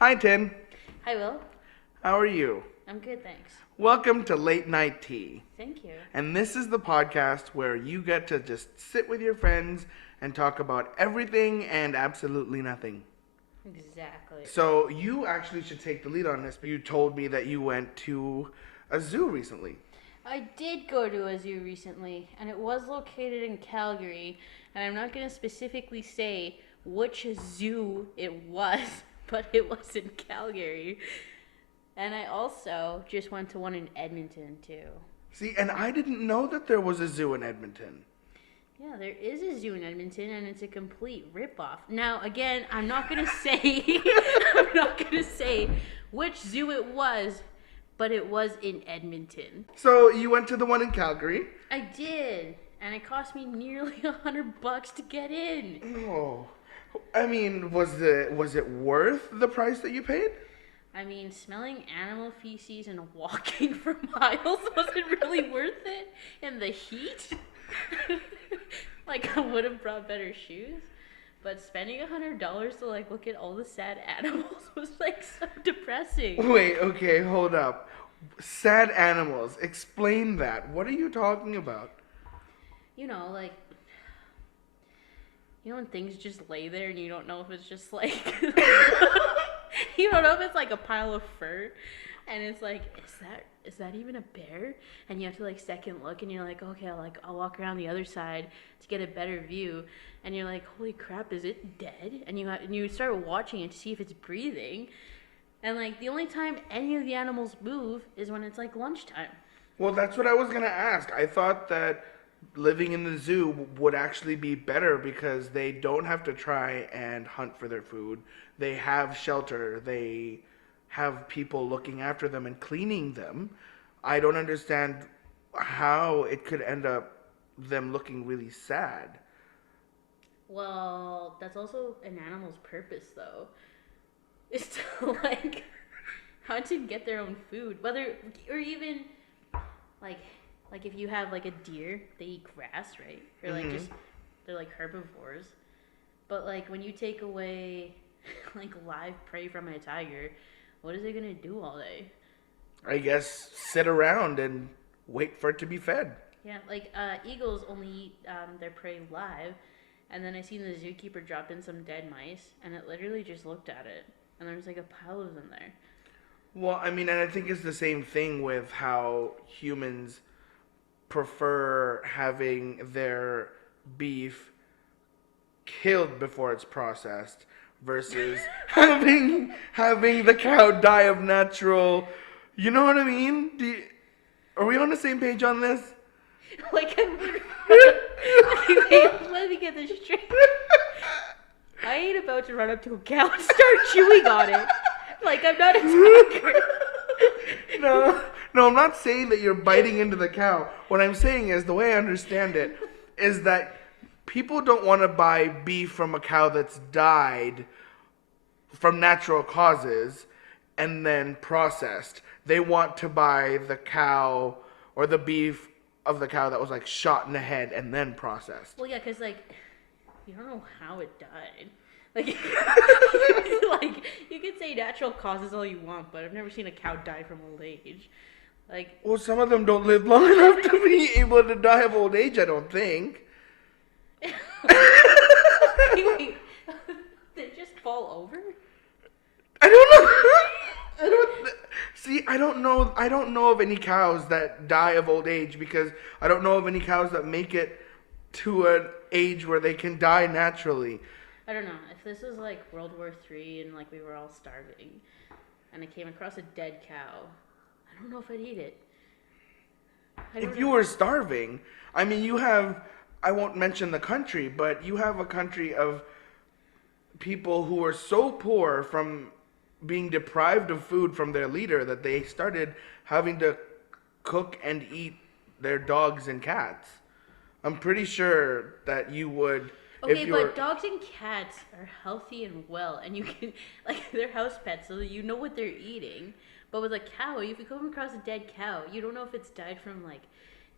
Hi, Tin. Hi, Will. How are you? I'm good, thanks. Welcome to Late Night Tea. Thank you. And this is the podcast where you get to just sit with your friends and talk about everything and absolutely nothing. Exactly. So, you actually should take the lead on this. You told me that you went to a zoo recently. I did go to a zoo recently, and it was located in Calgary. And I'm not going to specifically say which zoo it was, but it was in Calgary. And I also just went to one in Edmonton, too. See, and I didn't know that there was a zoo in Edmonton. Yeah, there is a zoo in Edmonton, and it's a complete ripoff. Now, again, I'm not gonna say, I'm not gonna say which zoo it was, but it was in Edmonton. So, you went to the one in Calgary. I did, and it cost me nearly $100 to get in. Oh. I mean, was it worth the price that you paid? I mean, smelling animal feces and walking for miles wasn't really worth it in the heat. Like, I would have brought better shoes. But spending $100 to, like, look at all the sad animals was, like, so depressing. Wait, okay, hold up. Sad animals. Explain that. What are you talking about? You know, like, you know when things just lay there and you don't know if it's just, like, you don't know if it's, like, a pile of fur. And it's like, is that even a bear? And you have to like second look, and you're like, okay, I'll walk around the other side to get a better view. And you're like, holy crap, is it dead? And you start watching it to see if it's breathing. And like the only time any of the animals move is when it's like lunchtime. Well, that's what I was gonna ask. I thought that living in the zoo would actually be better because they don't have to try and hunt for their food. They have shelter. They have people looking after them and cleaning them. I don't understand how it could end up them looking really sad. Well, that's also an animal's purpose, though. Is to like hunt and get their own food, whether or even like if you have like a deer, they eat grass, right? Or like just they're like herbivores. But like when you take away like live prey from a tiger, what is it gonna do all day? I guess sit around and wait for it to be fed. Yeah, like eagles only eat their prey live, and then I seen the zookeeper drop in some dead mice, and it literally just looked at it, and there was like a pile of them there. Well, I mean, and I think it's the same thing with how humans prefer having their beef killed before it's processed versus having the cow die of natural. You know what I mean? Are we on the same page on this? Like wait, let me get this straight. I ain't about to run up to a cow and start chewing on it. Like I'm not a tiger. No, I'm not saying that you're biting into the cow. What I'm saying is, the way I understand it, is that people don't want to buy beef from a cow that's died from natural causes and then processed. They want to buy the cow or the beef of the cow that was like shot in the head and then processed. Well, yeah, because like you don't know how it died. Like, like you can say natural causes all you want, but I've never seen a cow die from old age. Like, well, some of them don't live long enough to be able to die of old age, I don't think. wait, they just fall over? I don't know. I don't know of any cows that die of old age because I don't know of any cows that make it to an age where they can die naturally. I don't know. If this was like World War III and like we were all starving and I came across a dead cow, I don't know if I'd eat it. If you were starving, I mean, I won't mention the country, but you have a country of people who are so poor from being deprived of food from their leader that they started having to cook and eat their dogs and cats. I'm pretty sure that you would. Okay, but dogs and cats are healthy and well, and you can, like, they're house pets, so you know what they're eating. But with a cow, if you come across a dead cow, you don't know if it's died from, like,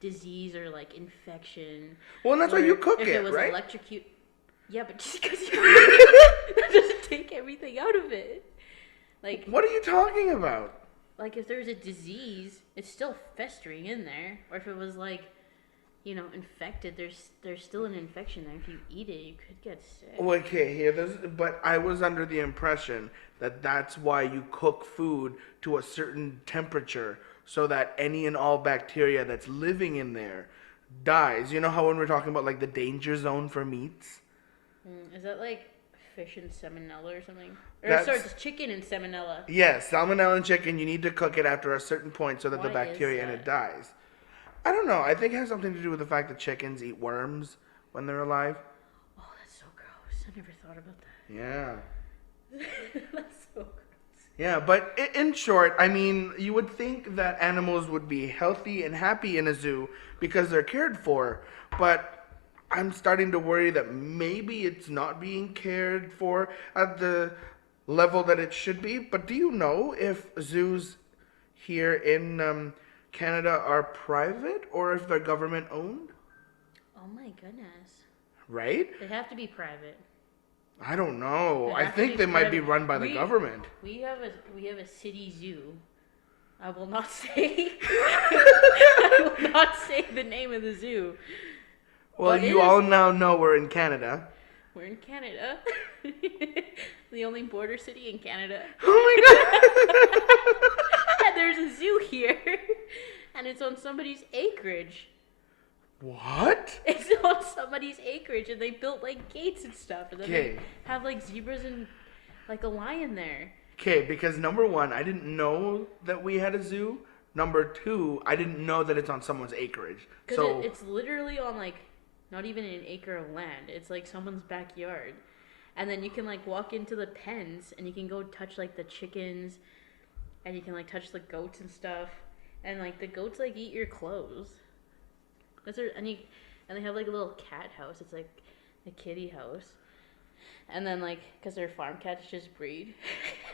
disease or, like, infection. Well, and that's why you cook if it, was right? Yeah, but just because you that doesn't take everything out of it. Like, What are you talking about? like if there's a disease, it's still festering in there. Or if it was like, infected, there's still an infection there. If you eat it, you could get sick. Okay, but I was under the impression that that's why you cook food to a certain temperature so that any and all bacteria that's living in there dies. You know how when we're talking about like the danger zone for meats? Is that like fish and salmonella or something? That's- Sorry, it's chicken and salmonella. Yes, salmonella and chicken, you need to cook it after a certain point so that the Why is bacteria in that? it dies. I don't know. I think it has something to do with the fact that chickens eat worms when they're alive. Oh, that's so gross. I never thought about that. Yeah. That's so gross. Yeah, but in short, I mean, you would think that animals would be healthy and happy in a zoo because they're cared for, but I'm starting to worry that maybe it's not being cared for at the level that it should be. But do you know if zoos here in Canada are private or if they're government owned? Oh my goodness. Right? They have to be private. I don't know. They I have to think be they might be private. run by the We- government. We have a city zoo. I will not say. I will not say the name of the zoo. Well, But it you is- all now know we're in Canada. We're in Canada. The only border city in Canada. Oh my god! And there's a zoo here. And it's on somebody's acreage. What? It's on somebody's acreage, and they built like gates and stuff, and then Okay. they have like zebras and like a lion there. Okay, because number one, I didn't know that we had a zoo. Number two, I didn't know that it's on someone's acreage. Cause So it's literally on like not even an acre of land. It's like someone's backyard, and then you can like walk into the pens, and you can go touch like the chickens, and you can like touch the goats and stuff, and like the goats like eat your clothes. And they have like a little cat house. It's like a kitty house. And then like, cause they're farm cats, just breed.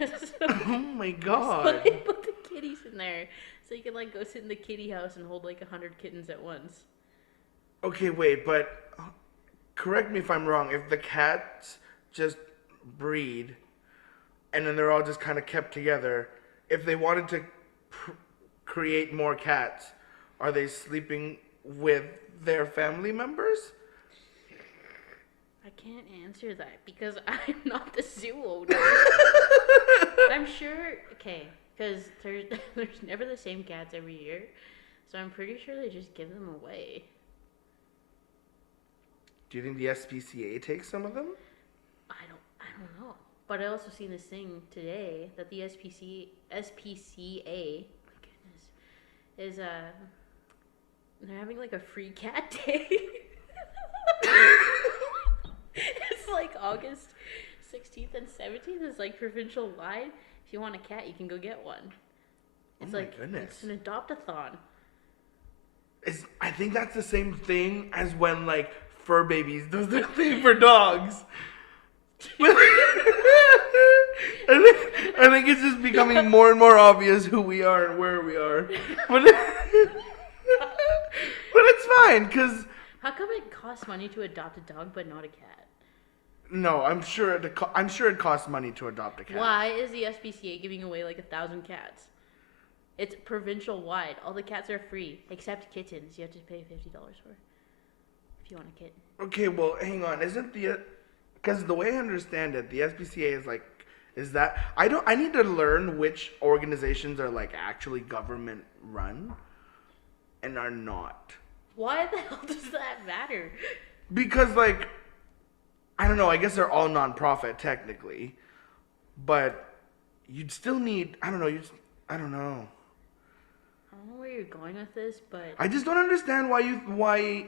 oh my So god. they put the kitties in there, so you can like go sit in the kitty house and hold like 100 kittens at once. Okay, wait, but correct me if I'm wrong. If the cats just breed, and then they're all just kind of kept together, if they wanted to create more cats, are they sleeping with their family members? I can't answer that because I'm not the zoo owner. I'm sure, okay, because there's never the same cats every year, so I'm pretty sure they just give them away. Do you think the SPCA takes some of them? I don't know. But I also seen this thing today that the SPCA, my goodness, is they're having like a free cat day. It's like August 16th and 17th. It's like provincial wide. If you want a cat, you can go get one. It's Oh my like goodness. it's an adopt-a-thon. I think that's the same thing as when like Fur Babies does their thing for dogs. I think it's just becoming more and more obvious who we are and where we are. But it's fine, because... How come it costs money to adopt a dog but not a cat? No, I'm sure it costs money to adopt a cat. Why is the SPCA giving away like 1,000 cats? It's provincial wide. All the cats are free except kittens. You have to pay $50 for if you want a kitten. Okay, well, hang on. Isn't the... Because the way I understand it, the SPCA is that... I need to learn which organizations are like actually government run and are not. Why the hell does that matter? Because, like, I don't know, I guess they're all non-profit, technically. But you'd still need, I don't know. I don't know where you're going with this, but... I just don't understand why...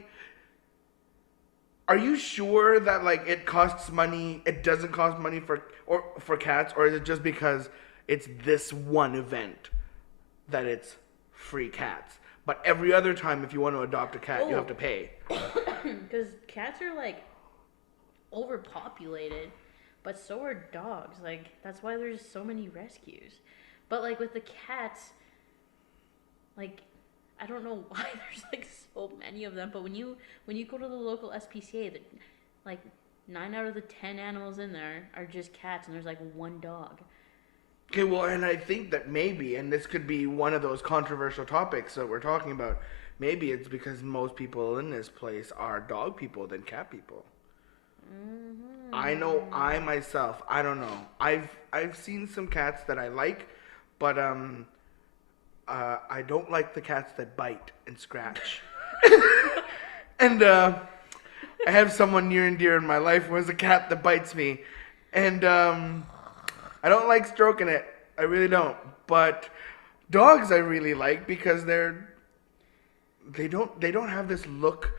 Are you sure that, like, it costs money, it doesn't cost money for cats, or is it just because it's this one event that it's free cats? But every other time, if you want to adopt a cat, you have to pay. Because cats are, like, overpopulated, but so are dogs. Like, that's why there's so many rescues. But, like, with the cats, like, I don't know why there's, like, so many of them. But when you go to the local SPCA, like, 9 out of the 10 animals in there are just cats, and there's, like, one dog. Okay, well, and I think that maybe, and this could be one of those controversial topics that we're talking about, maybe it's because most people in this place are dog people than cat people. I know I myself, I don't know. I've seen some cats that I like, but I don't like the cats that bite and scratch. And I have someone near and dear in my life who has a cat that bites me, and I don't like stroking it. I really don't. But dogs I really like because they don't have this look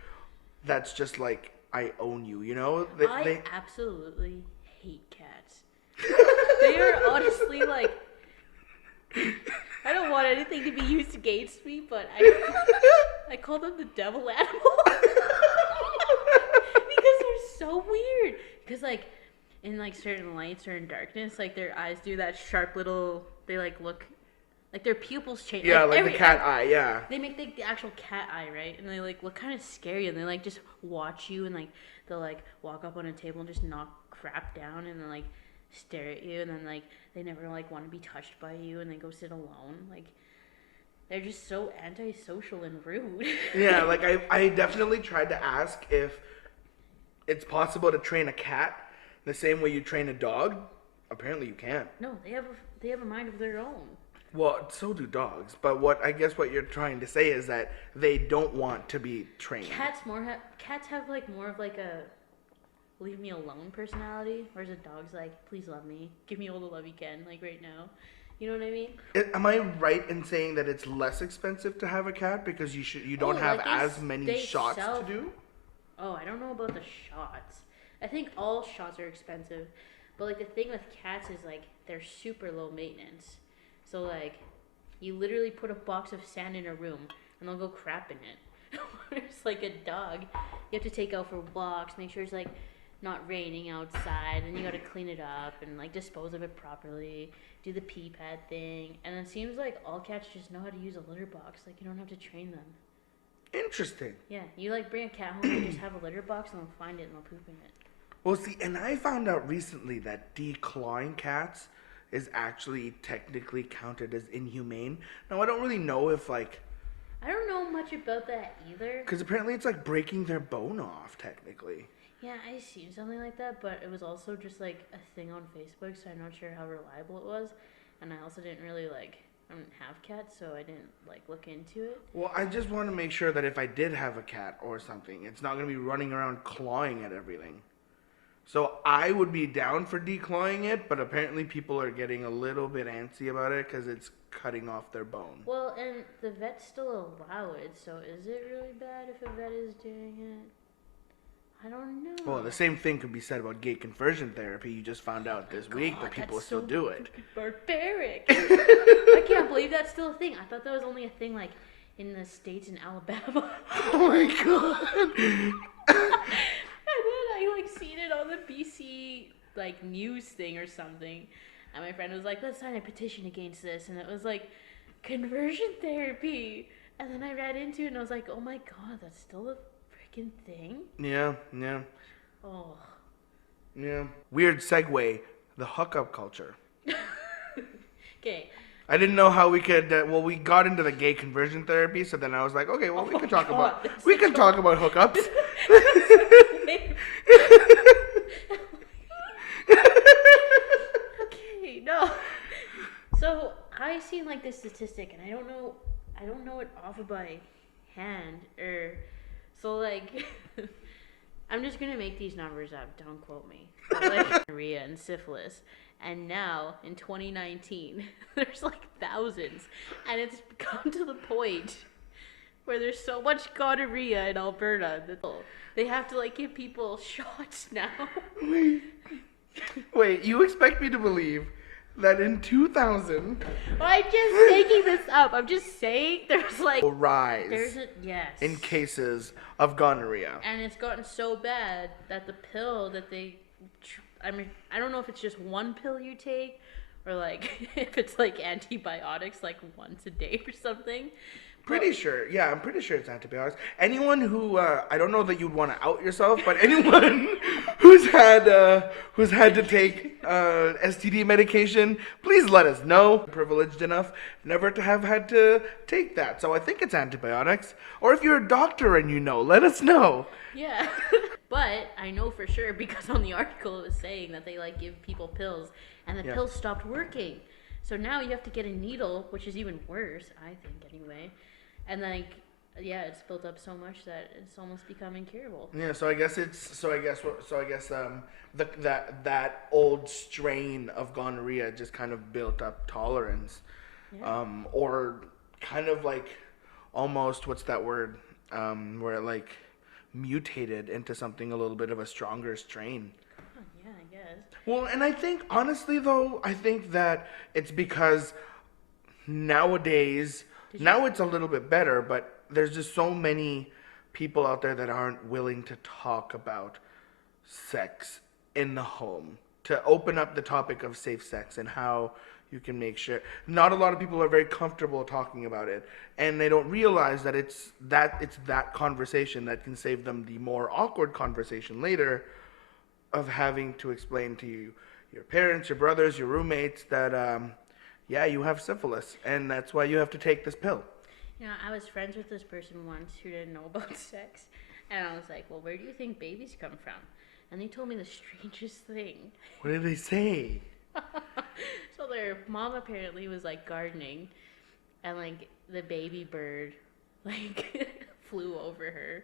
that's just like I own you. You know? I absolutely hate cats. They are honestly like, I don't want anything to be used against me, but I call them the devil animal because they're so weird. Because like in like certain lights or in darkness, like their eyes do that sharp little. They like look like their pupils change. Yeah, like the cat eye. Yeah. They make the actual cat eye, right? And they like look kind of scary, and they like just watch you, and like they'll like walk up on a table and just knock crap down, and then like stare at you, and then like they never like want to be touched by you, and they go sit alone. Like they're just so antisocial and rude. Yeah, like I definitely tried to ask if it's possible to train a cat the same way you train a dog. Apparently you can't. No, they have a mind of their own. Well, so do dogs. But what you're trying to say is that they don't want to be trained. Cats have like more of like a leave me alone personality, whereas a dog's like, please love me, give me all the love you can, like right now. You know what I mean? Am I right in saying that it's less expensive to have a cat because you don't have like as many shots to do? Oh, I don't know about the shots. I think all shots are expensive, but like the thing with cats is like they're super low maintenance. So like, you literally put a box of sand in a room and they'll go crap in it. Whereas like a dog, you have to take out for walks, make sure it's like not raining outside, and you got to clean it up and like dispose of it properly, do the pee pad thing, and it seems like all cats just know how to use a litter box. Like you don't have to train them. Interesting. Yeah, you like bring a cat home and just have a litter box and they'll find it and they'll poop in it. Well, see, and I found out recently that declawing cats is actually technically counted as inhumane. Now, I don't really know if like... I don't know much about that either. Because apparently it's like breaking their bone off, technically. Yeah, I seen something like that, but it was also just like a thing on Facebook, so I'm not sure how reliable it was. And I also didn't really I don't have cats, so I didn't like look into it. Well, I just want to make sure that if I did have a cat or something, it's not going to be running around clawing at everything. So I would be down for declawing it, but apparently people are getting a little bit antsy about it because it's cutting off their bone. Well, and the vets still allow it, so is it really bad if a vet is doing it? I don't know. Well, the same thing could be said about gay conversion therapy. You just found out this week that people still do it. Barbaric. I can't believe that's still a thing. I thought that was only a thing like in the States and Alabama. Oh my god. And then I like seen it on the BC like news thing or something, and my friend was like, "Let's sign a petition against this," and it was like conversion therapy. And then I read into it and I was like, "Oh my god, that's still a freaking thing." Yeah. Oh. Yeah. Weird segue. The hookup culture. Okay. I didn't know how we could. We got into the gay conversion therapy, so then I was like, okay, well, we can talk about hookups. Okay, no. So I seen like this statistic, and I don't know it off of by hand or so like. I'm just gonna make these numbers up. Don't quote me. But, like gonorrhea and syphilis, and now in 2019, there's like thousands, and it's come to the point where there's so much gonorrhea in Alberta that they have to like give people shots now. Wait, you expect me to believe that in 2000... I'm just making this up. I'm just saying there's like... rise there's a... Yes. in cases of gonorrhea. And it's gotten so bad that the pill that they... I mean, I don't know if it's just one pill you take or like if it's like antibiotics like once a day or something. Pretty sure. Yeah, I'm pretty sure it's antibiotics. Anyone who I don't know that you'd want to out yourself, but anyone who's had to take STD medication, please let us know. Privileged enough never to have had to take that, so I think it's antibiotics. Or if you're a doctor and you know, let us know. Yeah. But I know for sure because on the article it was saying that they like give people pills and the pills stopped working. So now you have to get a needle, which is even worse, I think anyway. And like, yeah, it's built up so much that it's almost become incurable. Yeah, so I guess that old strain of gonorrhea just kind of built up tolerance, or kind of like almost what's that word, where it like mutated into something a little bit of a stronger strain. Oh, yeah, I guess. Well, and I think honestly though, I think that it's because nowadays. Now it's a little bit better, but there's just so many people out there that aren't willing to talk about sex in the home, to open up the topic of safe sex and how you can make sure. Not a lot of people are very comfortable talking about it, and they don't realize that it's that conversation that can save them the more awkward conversation later of having to explain to you, your parents, your brothers, your roommates that yeah, you have syphilis, and that's why you have to take this pill. You know, I was friends with this person once who didn't know about sex, and I was like, well, where do you think babies come from? And they told me the strangest thing. What did they say? So their mom apparently was, like, gardening, and, like, the baby bird, like, flew over her.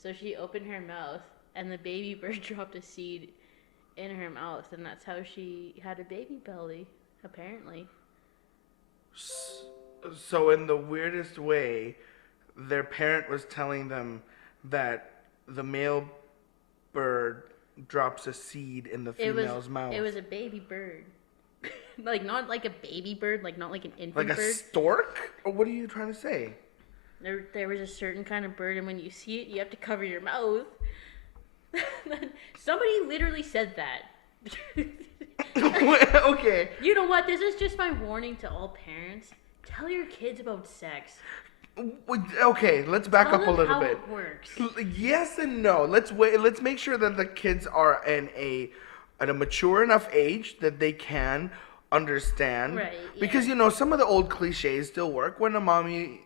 So she opened her mouth, and the baby bird dropped a seed in her mouth, and that's how she had a baby belly, apparently. So in the weirdest way, their parent was telling them that the male bird drops a seed in the female's mouth. It was a baby bird. Like, not like a baby bird, like not like an infant like bird. Like a stork? Or what are you trying to say? There was a certain kind of bird, and when you see it, you have to cover your mouth. Somebody literally said that. Okay. You know what? This is just my warning to all parents. Tell your kids about sex. Okay, let's back Tell up a little them how bit. It works. Yes and no. Let's wait. Let's make sure that the kids are at a mature enough age that they can understand. Right. Yeah. Because you know some of the old cliches still work. When a mommy,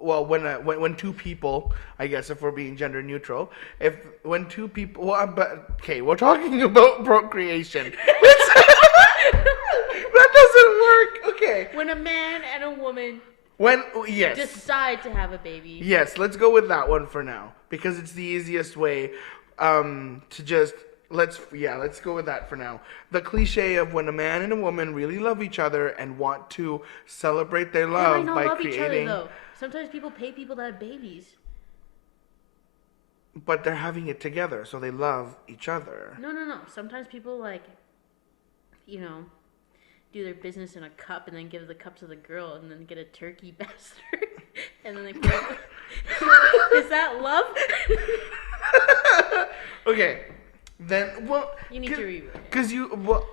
well, when two people, I guess if we're being gender neutral, when two people, well, but okay, we're talking about procreation. That doesn't work. Okay. When a man and a woman yes. decide to have a baby. Yes, let's go with that one for now because it's the easiest way to just let's go with that for now. The cliche of when a man and a woman really love each other and want to celebrate their love They might not by love creating. each other though. Sometimes people pay people to have babies. But they're having it together, so they love each other. No. Sometimes people do their business in a cup and then give the cup to the girl and then get a turkey bastard and then they put it. Is that love? Okay. Then, well, you need to reword it. Because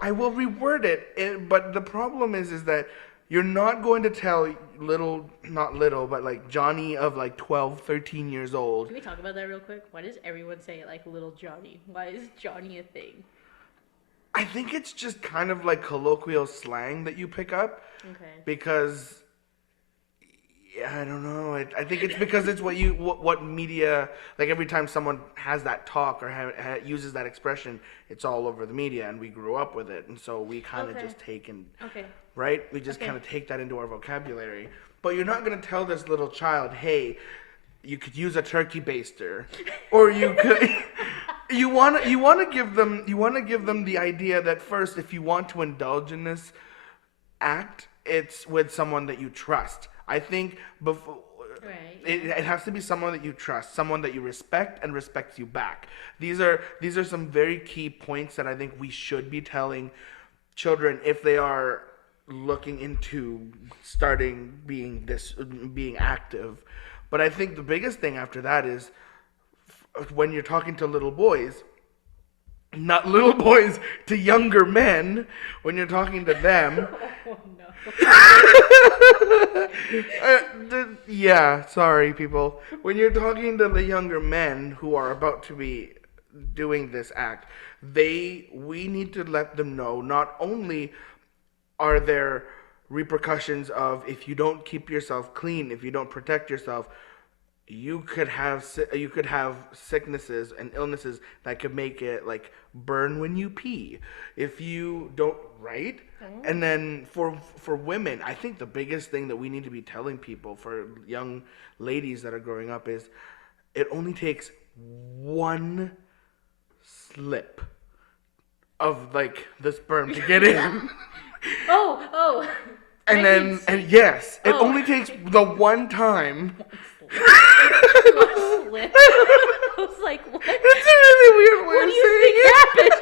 I will reword it, but the problem is that you're not going to tell like Johnny of like 12, 13 years old. Can we talk about that real quick? Why does everyone say like little Johnny? Why is Johnny a thing? I think it's just kind of like colloquial slang that you pick up. Okay. Because, yeah, I don't know. I think it's because it's what media, like every time someone has that talk or uses that expression, it's all over the media and we grew up with it. And so we kind of just take and, right? We just kind of take that into our vocabulary. But you're not going to tell this little child, hey, you could use a turkey baster, or you could... You want to give them the idea that first, if you want to indulge in this act, it's with someone that you trust. I think before it has to be someone that you trust, someone that you respect and respects you back. These are some very key points that I think we should be telling children if they are looking into starting being active. But I think the biggest thing after that is when you're talking to little boys, not little boys, to younger men, when you're talking to them. Oh no. Yeah, sorry, people. When you're talking to the younger men who are about to be doing this act, we need to let them know not only are there repercussions of if you don't keep yourself clean, if you don't protect yourself, you could have sicknesses and illnesses that could make it like burn when you pee if you don't, right? And then for women, I think the biggest thing that we need to be telling people, for young ladies that are growing up, is it only takes one slip of like the sperm to get in. Oh. And then, and yes, it only takes the one time. One slip. I was like, what? It's a really weird way What of do you saying think it. happened?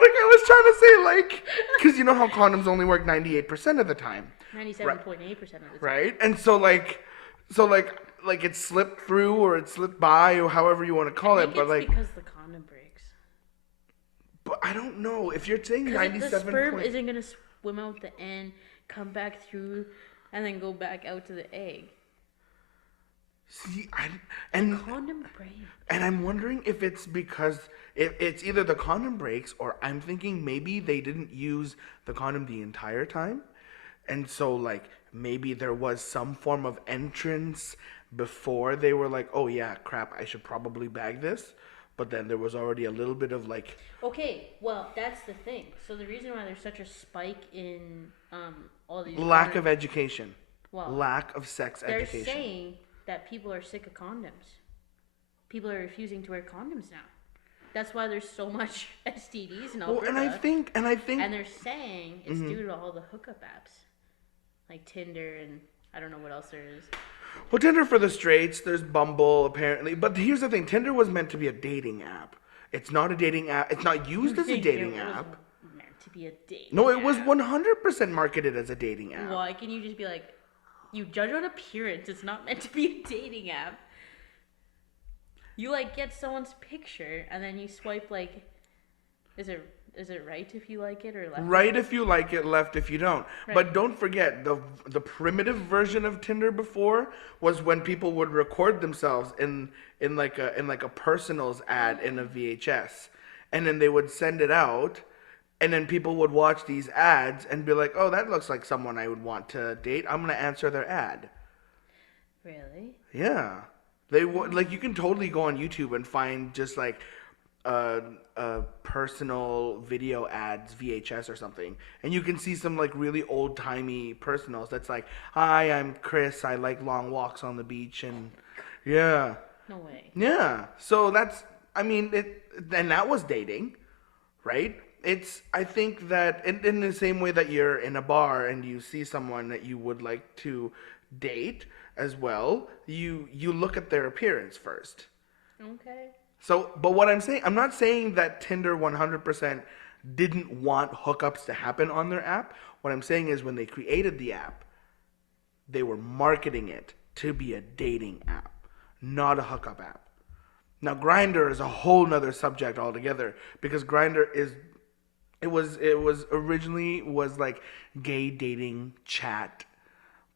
Like I was trying to say, like, because you know how condoms only work 98% of the time, 97.8% of the time. right? And so like it slipped through or it slipped by or however you want to call I it, think but it's like, because the condom breaks. but I don't know if you're saying 'Cause 97. the sperm isn't gonna swim out the end, come back through, and then go back out to the egg. See, Condom break. and I'm wondering if it's because it's either the condom breaks, or I'm thinking maybe they didn't use the condom the entire time. And so like maybe there was some form of entrance before they were like, oh yeah, crap, I should probably bag this. But then there was already a little bit of like, Okay, well, that's the thing. So the reason why there's such a spike in all these lack of education. Well, Lack of sex they're education. saying that people are sick of condoms. People are refusing to wear condoms now. That's why there's so much STDs in Alberta. Well, and I think and they're saying it's due to all the hookup apps, like Tinder, and I don't know what else there is. Well, Tinder for the straights, there's Bumble apparently, but here's the thing: Tinder was meant to be a dating app. It's not a dating app. It's not used as a dating app. Was meant to be a dating. No, it was app. 100% marketed as a dating app. Why can you just be like, you judge on appearance? It's not meant to be a dating app. You like get someone's picture and then you swipe like, is it right if you like it or left? Right if you like it, left if you don't. Right. But don't forget the primitive version of Tinder before was when people would record themselves in like a personals ad in a VHS, and then they would send it out, and then people would watch these ads and be like, oh, that looks like someone I would want to date. I'm gonna answer their ad. Really? Yeah. They like you can totally go on YouTube and find just like personal video ads, VHS or something, and you can see some like really old timey personals. That's like, hi, I'm Chris. I like long walks on the beach, and yeah, No way. yeah. So that's, I mean, and that was dating, right? I think that in the same way that you're in a bar and you see someone that you would like to date as well, you look at their appearance first. Okay. So, but what I'm not saying that Tinder 100% didn't want hookups to happen on their app. What I'm saying is when they created the app, they were marketing it to be a dating app, not a hookup app. Now, Grindr is a whole nother subject altogether, because Grindr was originally like gay dating chat.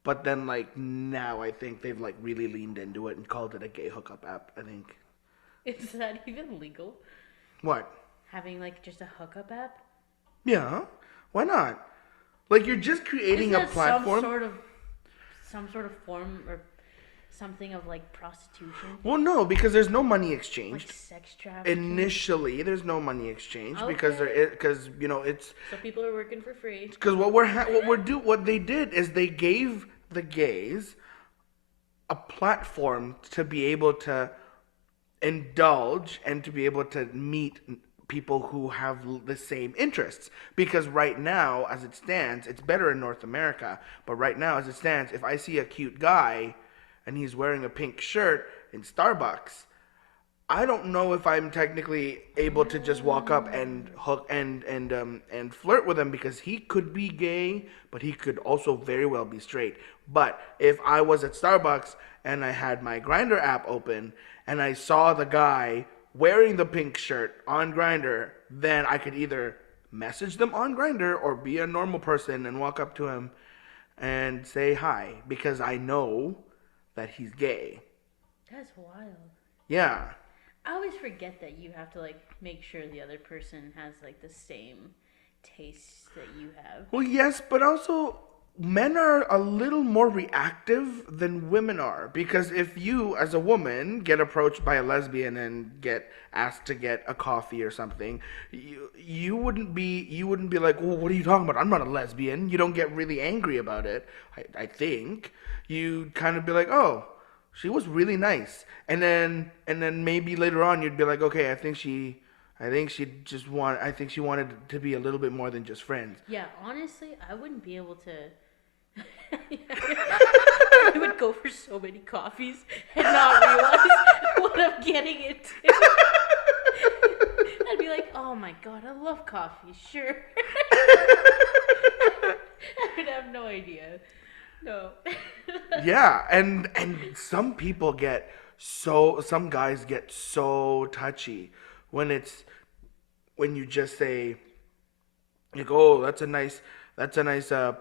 But then, like, now I think they've, like, really leaned into it and called it a gay hookup app, I think. Is that even legal? What? Having, like, just a hookup app? Yeah. Why not? Like, you're just creating Isn't a that platform. some sort of form or something of, like, prostitution? Well, no, because there's no money Like exchanged. sex trafficking? Initially, there's no money exchanged because Okay. you know, it's So people are working for free. because what they did is they gave the gays a platform to be able to indulge and to be able to meet people who have the same interests. Because right now, as it stands, it's better in North America, but right now, as it stands, if I see a cute guy and he's wearing a pink shirt in Starbucks, I don't know if I'm technically able to just walk up and hook and flirt with him, because he could be gay, but he could also very well be straight. But if I was at Starbucks and I had my Grindr app open and I saw the guy wearing the pink shirt on Grindr, then I could either message them on Grindr or be a normal person and walk up to him and say hi because I know that he's gay. That's wild. Yeah. I always forget that you have to like make sure the other person has like the same tastes that you have. Well, yes, but also men are a little more reactive than women are because if you as a woman get approached by a lesbian and get asked to get a coffee or something, you wouldn't be like, well, what are you talking about? I'm not a lesbian. You don't get really angry about it. I think you'd kind of be like, oh, she was really nice, and then maybe later on you'd be like, okay, I think she wanted to be a little bit more than just friends. Yeah, honestly, I wouldn't be able to. I would go for so many coffees and not realize what I'm getting into. I'd be like, oh my god, I love coffee, sure. I would have no idea. No. Yeah, and some guys get so touchy when you just say, like, oh, that's a nice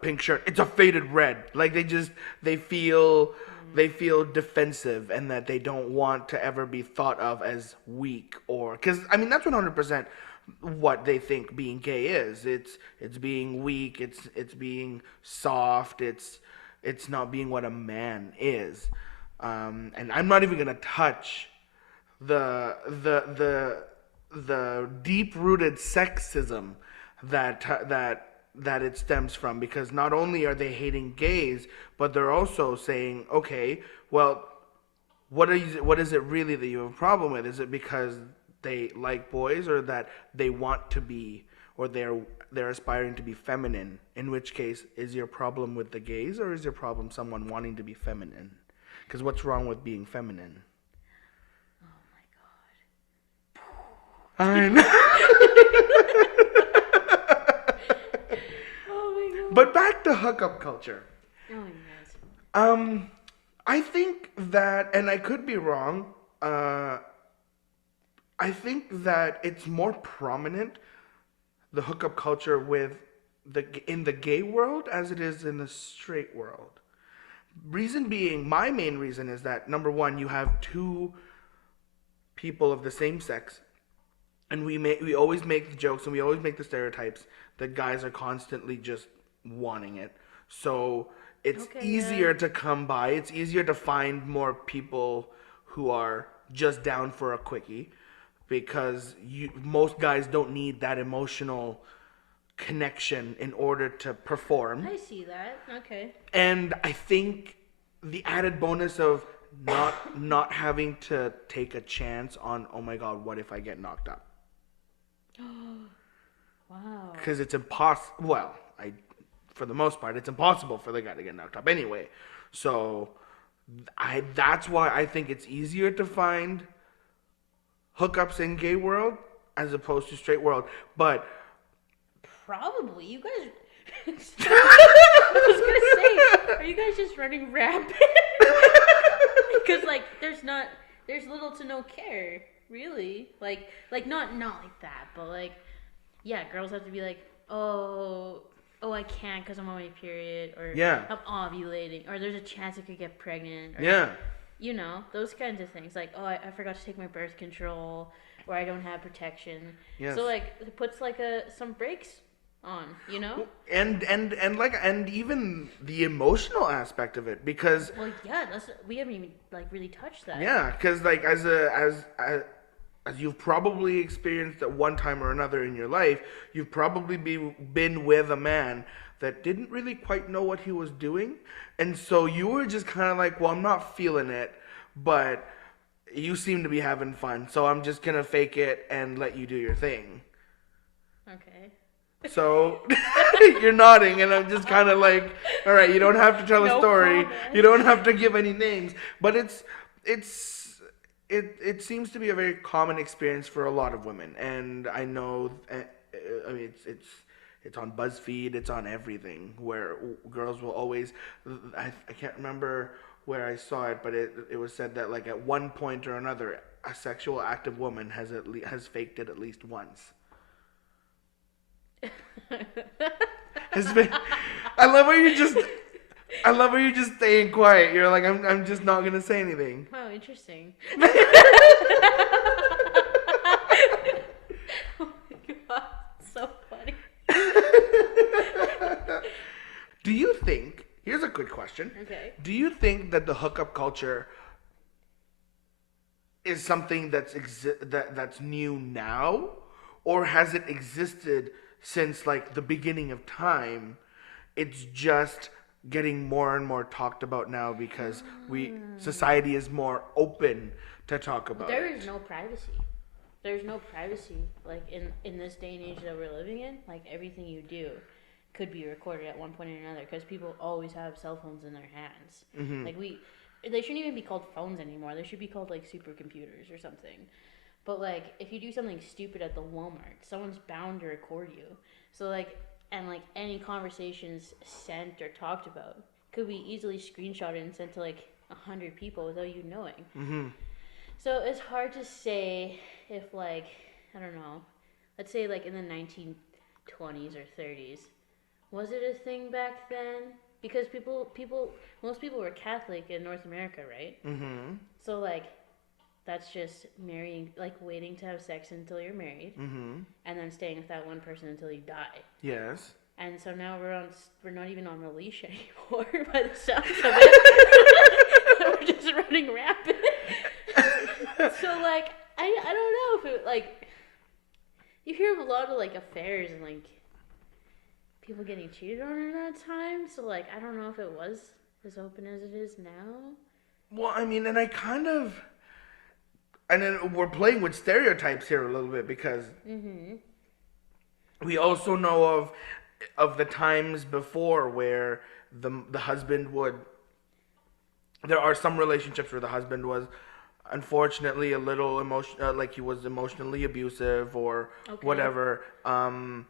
pink shirt. It's a faded red. Like they feel defensive and that they don't want to ever be thought of as weak or because I mean that's 100% what they think being gay is. It's being weak. It's being soft. It's not being what a man is. And I'm not even gonna touch the the the the deep rooted sexism that it stems from because not only are they hating gays, but they're also saying, okay, well, what is it really that you have a problem with? Is it because they like boys or that they want to be or they're aspiring to be feminine? In which case, is your problem with the gays or is your problem someone wanting to be feminine? Because what's wrong with being feminine? Oh my god. I know. Oh my god. But back to hookup culture. Oh my god. I think that, and I could be wrong. I think that it's more prominent, the hookup culture in the gay world as it is in the straight world. Reason being, my main reason is that number one, you have two people of the same sex, and we always make the jokes and we always make the stereotypes that guys are constantly just wanting it. So it's easier to come by. It's easier to find more people who are just down for a quickie because most guys don't need that emotional connection in order to perform. I see that. Okay. And I think the added bonus of not having to take a chance on, oh my god, what if I get knocked up? Wow. Because it's impossible. Well, for the most part, it's impossible for the guy to get knocked up anyway. So that's why I think it's easier to find hookups in gay world as opposed to straight world. But probably you guys. I was gonna say, are you guys just running rampant? Because like, there's little to no care, really. Like not like that, but like, yeah, girls have to be like, oh, I can't because I'm on my period, or yeah, I'm ovulating, or there's a chance I could get pregnant, or, yeah, you know, those kinds of things. Like, oh, I forgot to take my birth control, or I don't have protection. yes. So like, it puts like some brakes on, you know. And even the emotional aspect of it because Well, yeah, we haven't even like really touched that. yeah, because like as you've probably experienced at one time or another in your life, you've probably been with a man that didn't really quite know what he was doing, and so you were just kind of like, well, I'm not feeling it, but you seem to be having fun, so I'm just gonna fake it and let you do your thing. Okay. So you're nodding, and I'm just kind of like, all right, you don't have to tell a story, comment. you don't have to give any names, but it seems to be a very common experience for a lot of women, and I know, I mean, it's on BuzzFeed, it's on everything, where girls will always, I can't remember where I saw it, but it was said that like at one point or another, a sexual active woman has faked it at least once. Has been. I love how you just. I love how you're just staying quiet. You're like, I'm just not gonna say anything. Oh, interesting. Oh my god, so funny. Do you think? Here's a good question. Okay. Do you think that the hookup culture is something that's new now, or has it existed since like the beginning of time? It's just getting more and more talked about now because society is more open to talk about There it. is no privacy. There's no privacy. Like in this day and age that we're living in, like everything you do could be recorded at one point or another because people always have cell phones in their hands. Mm-hmm. Like they shouldn't even be called phones anymore. They should be called like supercomputers or something. But like if you do something stupid at the Walmart, someone's bound to record you. So like and like any conversations sent or talked about could be easily screenshotted and sent to like 100 people without you knowing. Mm-hmm. So it's hard to say if like I don't know, let's say like in the 1920s or 30s, was it a thing back then? Because most people were Catholic in North America, right? Mm-hmm. So like that's just marrying, like waiting to have sex until you're married, Mm-hmm. and then staying with that one person until you die. Yes. And so now we're not even on release anymore by the sounds of it. We're just running rampant. So like I don't know if it like you hear of a lot of like affairs and like people getting cheated on at that time. So like I don't know if it was as open as it is now. Well, I mean, and I kind of, and then we're playing with stereotypes here a little bit because we also know of the times before where the husband would. There are some relationships where the husband was, unfortunately, a little like he was emotionally abusive or whatever, and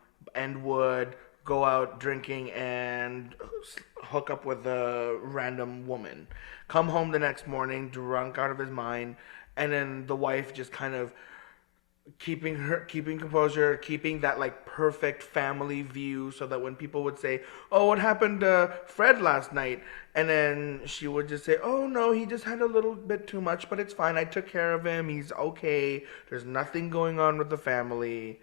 would go out drinking and hook up with a random woman, come home the next morning drunk out of his mind, and then the wife just kind of keeping composure, keeping that like perfect family view, so that when people would say, "Oh, what happened to Fred last night?" and then she would just say, "Oh no, he just had a little bit too much, but it's fine. I took care of him. He's okay. There's nothing going on with the family."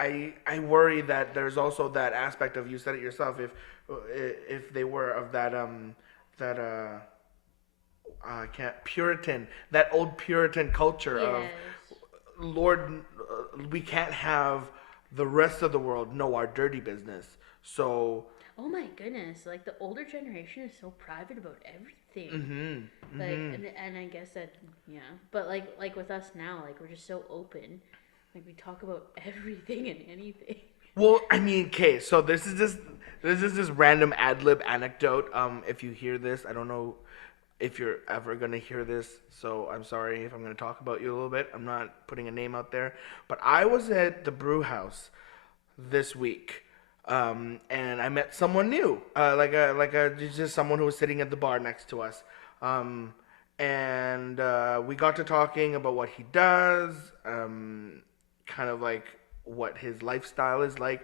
I worry that there's also that aspect of, you said it yourself, if they were of that I can't, Puritan, that old Puritan culture of, Lord, we can't have the rest of the world know our dirty business. So. Oh my goodness! Like the older generation is so private about everything. Mm-hmm. Like, Mm-hmm. and I guess that but like with us now, like we're just so open. Like we talk about everything and anything. Well, I mean, okay, so this is just random ad lib anecdote. If you hear this, I don't know if you're ever gonna hear this, so I'm sorry if I'm gonna talk about you a little bit. I'm not putting a name out there, but I was at the brew house this week, and I met someone new, just someone who was sitting at the bar next to us, and we got to talking about what he does, kind of like what his lifestyle is like,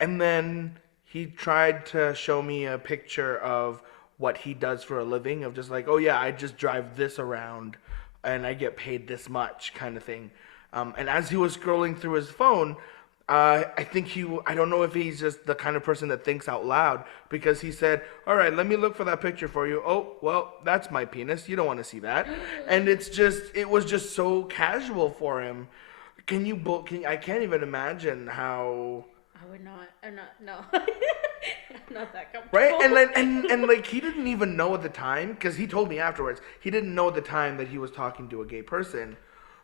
and then he tried to show me a picture of what he does for a living, of just like, oh yeah, I just drive this around and I get paid this much, kind of thing. And as he was scrolling through his phone, I think I don't know if he's just the kind of person that thinks out loud, because he said, all right, let me look for that picture for you. Oh, well, that's my penis. You don't want to see that. And it was just so casual for him. I can't even imagine how. I would not. I'm not. No. I'm not that comfortable. Right, and like he didn't even know at the time, because he told me afterwards, he didn't know at the time that he was talking to a gay person.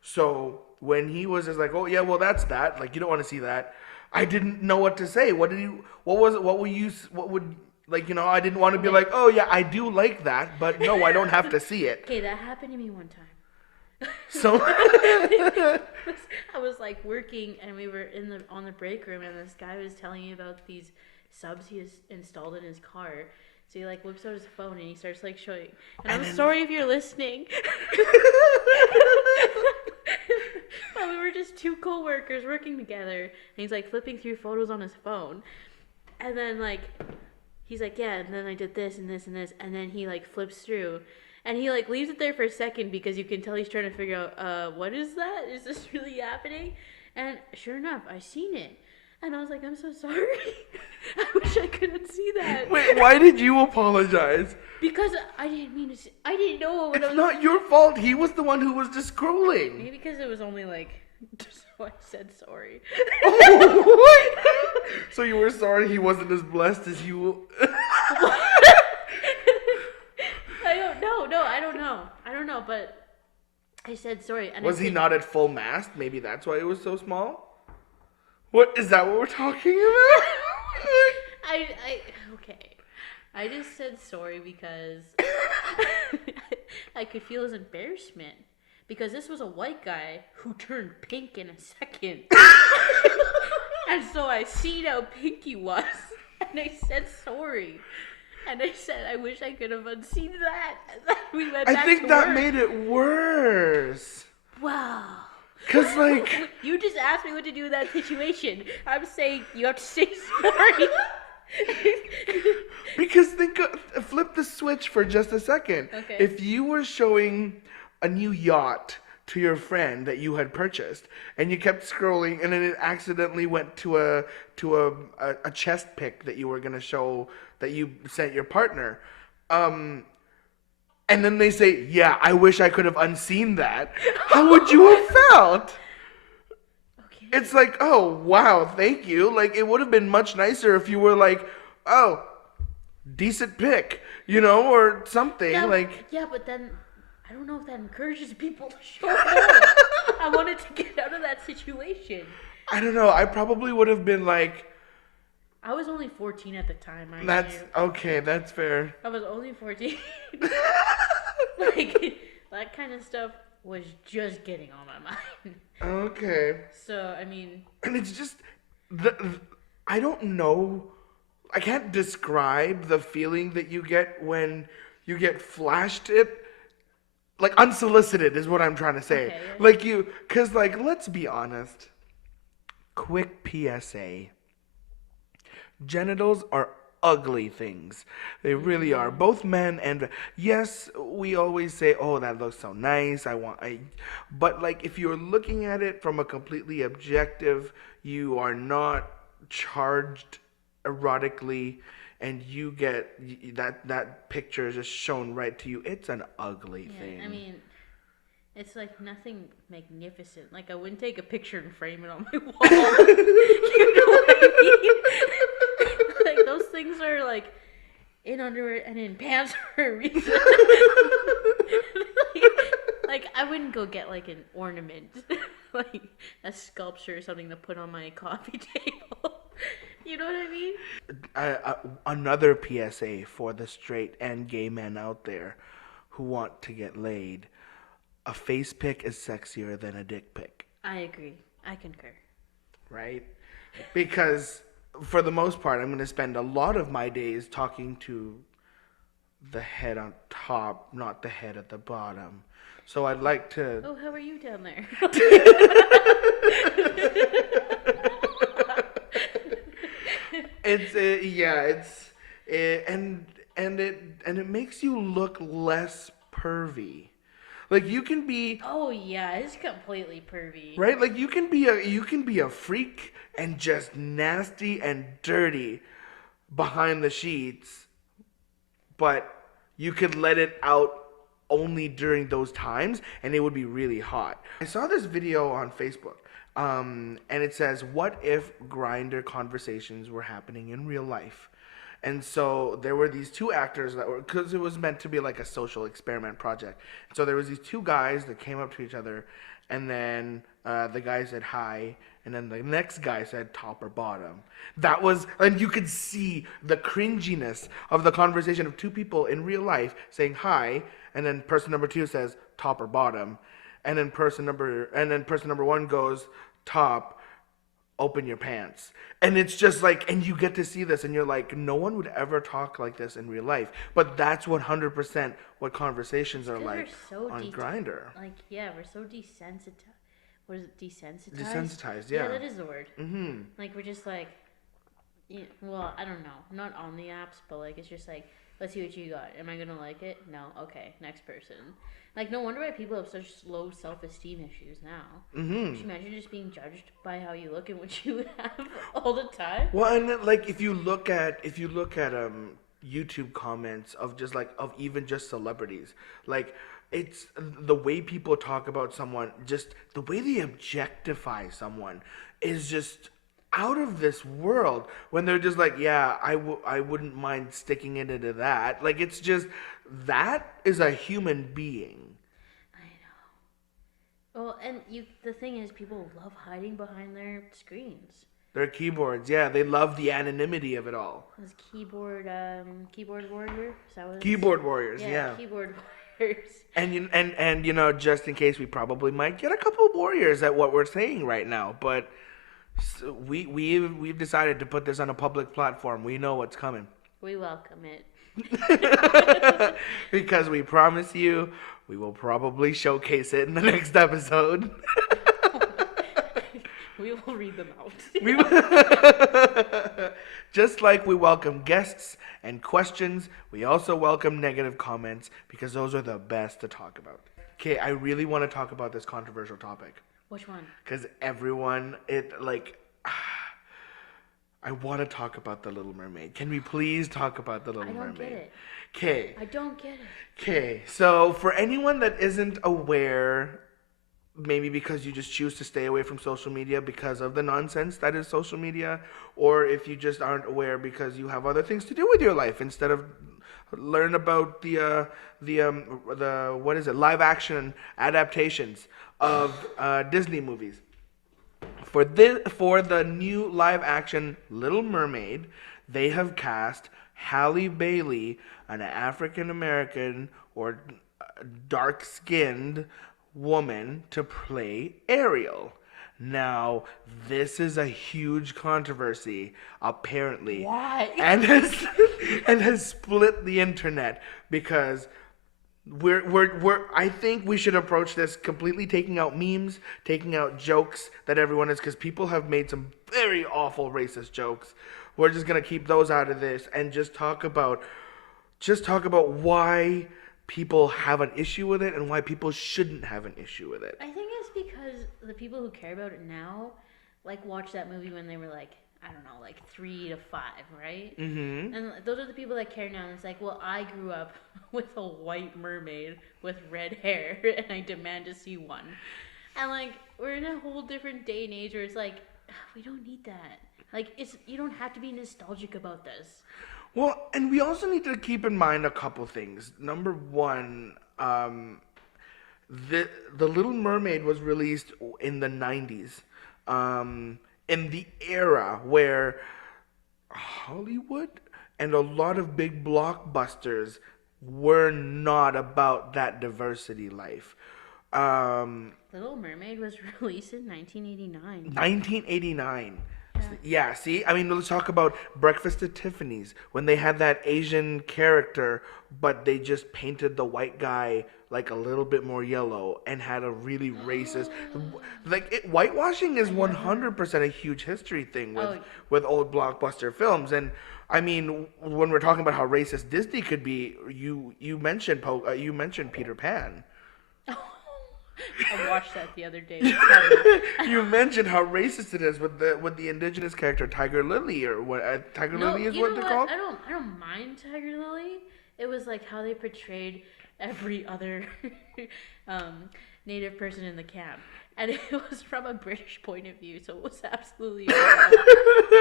So when he was just like, oh yeah, well that's that, like you don't want to see that, I didn't know what to say. What would like, I didn't want to be like, oh yeah, I do like that, but no, I don't have to see it. Okay, that happened to me one time. So I was like working, and we were on the break room, and this guy was telling me about these subs he has installed in his car. So he like whips out his phone and he starts like showing. And And I'm then- sorry if you're listening. But we were just two co-workers working together, and he's like flipping through photos on his phone, and then like he's like, yeah, and then I did this and this and this, and then he like flips through, and he like leaves it there for a second because you can tell he's trying to figure out, what is that? Is this really happening? And sure enough, I seen it, and I was like, I'm so sorry. I wish I could unsee that. Wait, why did you apologize? Because I didn't mean to. I didn't know what I It's was. not your fault. He was the one who was just scrolling. Maybe because it was only like. So I said sorry. What? So you were sorry he wasn't as blessed as you. I don't know. No, I don't know. I don't know, but I said sorry. And Was he not at full mast? Maybe that's why it was so small? What is that what we're talking about? Okay. I just said sorry because I could feel his embarrassment. Because this was a white guy who turned pink in a second. And so I seen how pink he was. And I said sorry. And I said I wish I could have unseen that. And then we went back I think to that work. made it worse. Wow. Cause like You just asked me what to do in that situation. I'm saying you have to say sorry. because flip the switch for just a second. Okay. If you were showing a new yacht to your friend that you had purchased, and you kept scrolling, and then it accidentally went to a chest pic that you were gonna show that you sent your partner, and then they say, "Yeah, I wish I could have unseen that." How would you have felt? Okay. It's like, oh wow, thank you. Like it would have been much nicer if you were like, oh, decent pic, or something Yeah, like. yeah, but then I don't know if that encourages people to show more. I wanted to get out of that situation. I don't know. I probably would have been like, I was only 14 at the time. that's okay. That's fair. I was only 14. Like, that kind of stuff was just getting on my mind. Okay. So, I mean. And it's just, I don't know. I can't describe the feeling that you get when you get flashed it. Like unsolicited is what I'm trying to say. Okay, yeah. Like cause like, let's be honest. Quick PSA. Genitals are ugly things. They really are. Both men and, yes, we always say, oh, that looks so nice. But like, if you're looking at it from a completely objective, you are not charged erotically, and you get that picture just shown right to you. It's an ugly thing. I mean, it's like nothing magnificent. Like I wouldn't take a picture and frame it on my wall. You know what I mean? Like those things are like in underwear and in pants for a reason. like I wouldn't go get like an ornament, like a sculpture or something to put on my coffee table. You know what I mean? Another PSA for the straight and gay men out there who want to get laid. A face pic is sexier than a dick pic. I agree. I concur. Right? Because for the most part, I'm going to spend a lot of my days talking to the head on top, not the head at the bottom. So I'd like to... Oh, how are you down there? And it makes you look less pervy. Like you can be Oh yeah, it's completely pervy. right. Like you can be a freak and just nasty and dirty behind the sheets, but you could let it out only during those times, and it would be really hot. I saw this video on Facebook, and it says, "What if Grindr conversations were happening in real life?" And so there were these two actors that were, because it was meant to be like a social experiment project. So there was these two guys that came up to each other, and then the guy said hi, and then the next guy said top or bottom. That was, and you could see the cringiness of the conversation of two people in real life saying hi, and then person number two says top or bottom, and then person number one goes top, open your pants. And it's just like, and you get to see this and you're like, no one would ever talk like this in real life. But that's 100% what conversations are like on Grindr. Like, yeah, we're so desensitized. What is it? Desensitized? Desensitized, yeah. Yeah, that is the word. Mm-hmm. Like, we're just like, yeah, well, I don't know. Not on the apps, but like, it's just like, let's see what you got. Am I going to like it? No. Okay, next person. Like, no wonder why people have such low self-esteem issues now. Mm-hmm. Can you imagine just being judged by how you look and what you have all the time? Well, and then, like if you look at YouTube comments of just like of even just celebrities, like it's the way people talk about someone, just the way they objectify someone is just out of this world when they're just like, yeah, I wouldn't mind sticking it into that. Like it's just that is a human being. Well, and the thing is, people love hiding behind their screens. Their keyboards, yeah, they love the anonymity of it all. This keyboard warrior? Is that what Keyboard warriors, yeah. Keyboard warriors. And you know, just in case, we probably might get a couple of warriors at what we're saying right now, but we've decided to put this on a public platform. We know what's coming. We welcome it. Because we promise you, we will probably showcase it in the next episode. We will read them out. Just like we welcome guests and questions, we also welcome negative comments because those are the best to talk about. Okay, I really want to talk about this controversial topic. Which one? Because I want to talk about The Little Mermaid. Can we please talk about The Little Mermaid? I don't get it. Okay. I don't get it. Okay, so for anyone that isn't aware, maybe because you just choose to stay away from social media because of the nonsense that is social media, or if you just aren't aware because you have other things to do with your life instead of learn about the what is it, live action adaptations of Disney movies. For the new live action Little Mermaid, they have cast Halle Bailey, an African American or dark skinned woman, to play Ariel. Now, this is a huge controversy, apparently. Why? And has split the internet because I think we should approach this completely taking out memes, taking out jokes that everyone is, because people have made some very awful racist jokes. We're just gonna keep those out of this and just talk about why people have an issue with it and why people shouldn't have an issue with it. I think it's because the people who care about it now, like, watched that movie when they were like, I don't know, like 3 to 5, right? Mm-hmm. And those are the people that care now. And it's like, well, I grew up with a white mermaid with red hair, and I demand to see one. And like, we're in a whole different day and age where it's like, we don't need that. Like, you don't have to be nostalgic about this. Well, and we also need to keep in mind a couple things. Number one, the Little Mermaid was released in the 90s. In the era where Hollywood and a lot of big blockbusters were not about that diversity life. Little Mermaid was released in 1989. 1989. Yeah, see? I mean, let's talk about Breakfast at Tiffany's, when they had that Asian character, but they just painted the white guy like a little bit more yellow and had a really racist... whitewashing is 100% a huge history thing with old blockbuster films. And, I mean, when we're talking about how racist Disney could be, you mentioned Peter Pan. I watched that the other day. You mentioned how racist it is with the indigenous character Tiger Lily, or what Lily is what they're called. I don't mind Tiger Lily. It was like how they portrayed every other native person in the camp, and it was from a British point of view, so it was absolutely